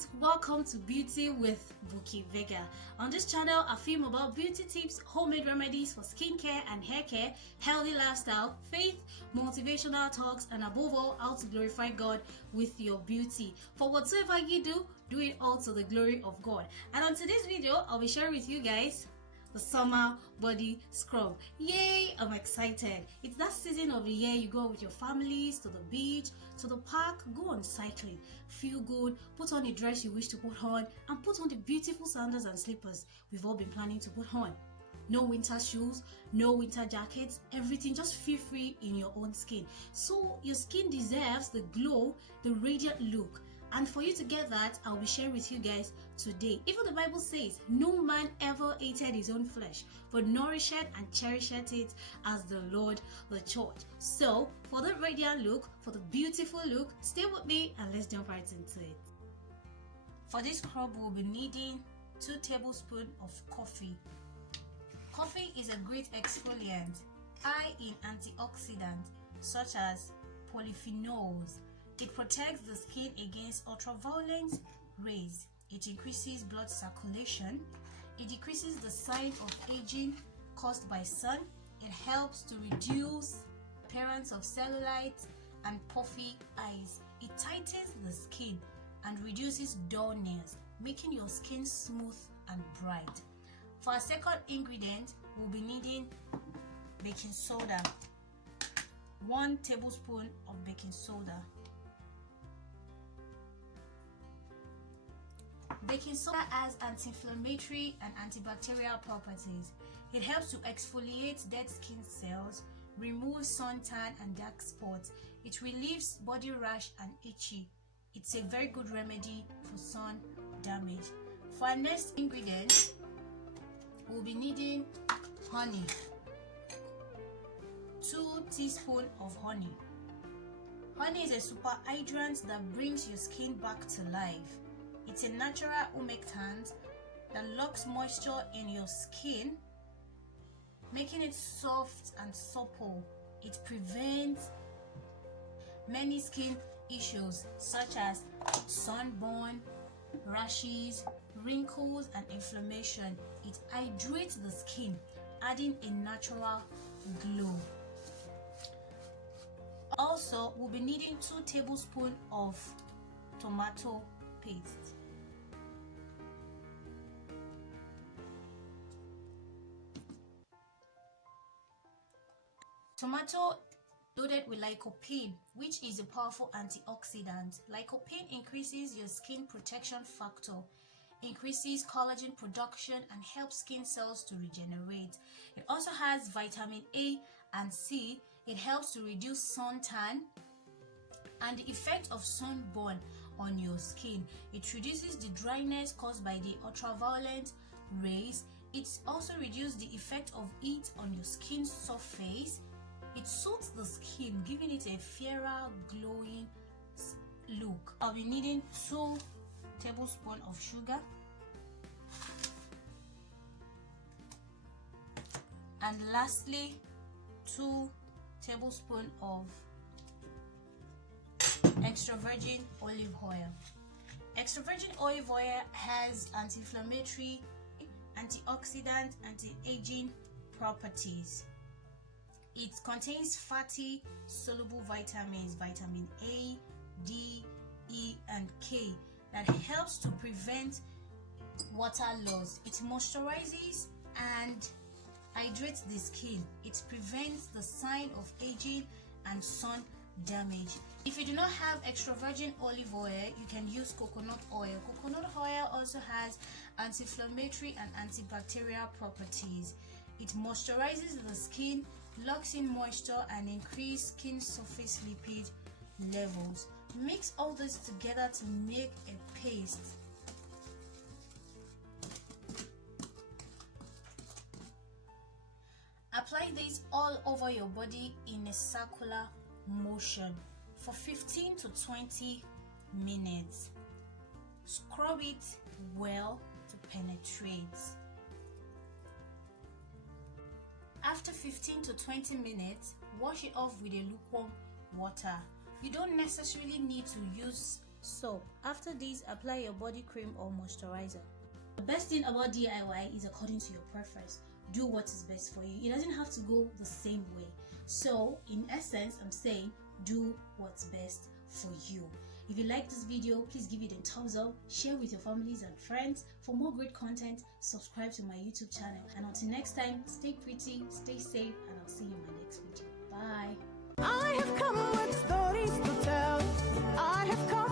guys, welcome to Beauty with Buki Vega. On this channel, I film about beauty tips, homemade remedies for skincare and hair care, healthy lifestyle, faith, motivational talks, and above all, how to glorify God with your beauty. For whatsoever you do it all to the glory of God. And on today's video, I'll be sharing with you guys the summer body scrub. Yay, I'm excited. It's that season of the year you go with your families to the beach, to the park, go on cycling, feel good, put on the dress you wish to put on, and put on the beautiful sandals and slippers we've all been planning to put on. No winter shoes, no winter jackets, everything, just feel free in your own skin. So your skin deserves the glow, the radiant look. And for you to get that, I'll be sharing with you guys today. Even the Bible says, no man ever hated his own flesh, but nourished and cherished it as the Lord the church. So, for the radiant look, for the beautiful look, stay with me and let's jump right into it. For this scrub, we'll be needing 2 tablespoons of coffee. Coffee is a great exfoliant, high in antioxidants such as polyphenols. It protects the skin against ultraviolet rays. It increases blood circulation. It decreases the sign of aging caused by sun. It helps to reduce appearance of cellulite and puffy eyes. It tightens the skin and reduces dullness, making your skin smooth and bright. For our second ingredient, we'll be needing baking soda. 1 tablespoon of baking soda. Baking soda has anti-inflammatory and antibacterial properties. It helps to exfoliate dead skin cells, remove suntan and dark spots. It relieves body rash and itchy. It's a very good remedy for sun damage. For our next ingredient, we'll be needing honey. 2 teaspoons of honey. Honey is a super hydrant that brings your skin back to life. It's a natural humectant that locks moisture in your skin, making it soft and supple. It prevents many skin issues such as sunburn, rashes, wrinkles, and inflammation. It hydrates the skin, adding a natural glow. Also, we'll be needing 2 tablespoons of tomato paste. Tomato loaded with lycopene, which is a powerful antioxidant. Lycopene increases your skin protection factor, increases collagen production, and helps skin cells to regenerate. It also has vitamin A and C. It helps to reduce suntan and the effect of sunburn on your skin. It reduces the dryness caused by the ultraviolet rays. It also reduces the effect of heat on your skin surface. It suits the skin, giving it a fairer, glowing look. I'll be needing 2 tablespoons of sugar and lastly 2 tablespoons of extra virgin olive oil. Extra virgin olive oil has anti-inflammatory, antioxidant, anti-aging properties. It contains fatty soluble vitamins, vitamin A, D, E, and K that helps to prevent water loss. It moisturizes and hydrates the skin. It prevents the sign of aging and sun damage. If you do not have extra virgin olive oil, you can use coconut oil. Coconut oil also has anti-inflammatory and antibacterial properties. It moisturizes the skin, locks in moisture, and increases skin surface lipid levels. Mix all this together to make a paste. Apply this all over your body in a circular motion for 15 to 20 minutes. Scrub it well to penetrate. After 15 to 20 minutes, wash it off with a lukewarm water. You don't necessarily need to use soap. After this, apply your body cream or moisturizer. The best thing about DIY is according to your preference. Do what is best for you. It doesn't have to go the same way. So in essence, I'm saying do what's best for you. If you like this video, please give it a thumbs up, share with your families and friends. For more great content, subscribe to my YouTube channel. And until next time, stay pretty, stay safe, and I'll see you in my next video. Bye. I have come with stories to tell. I have come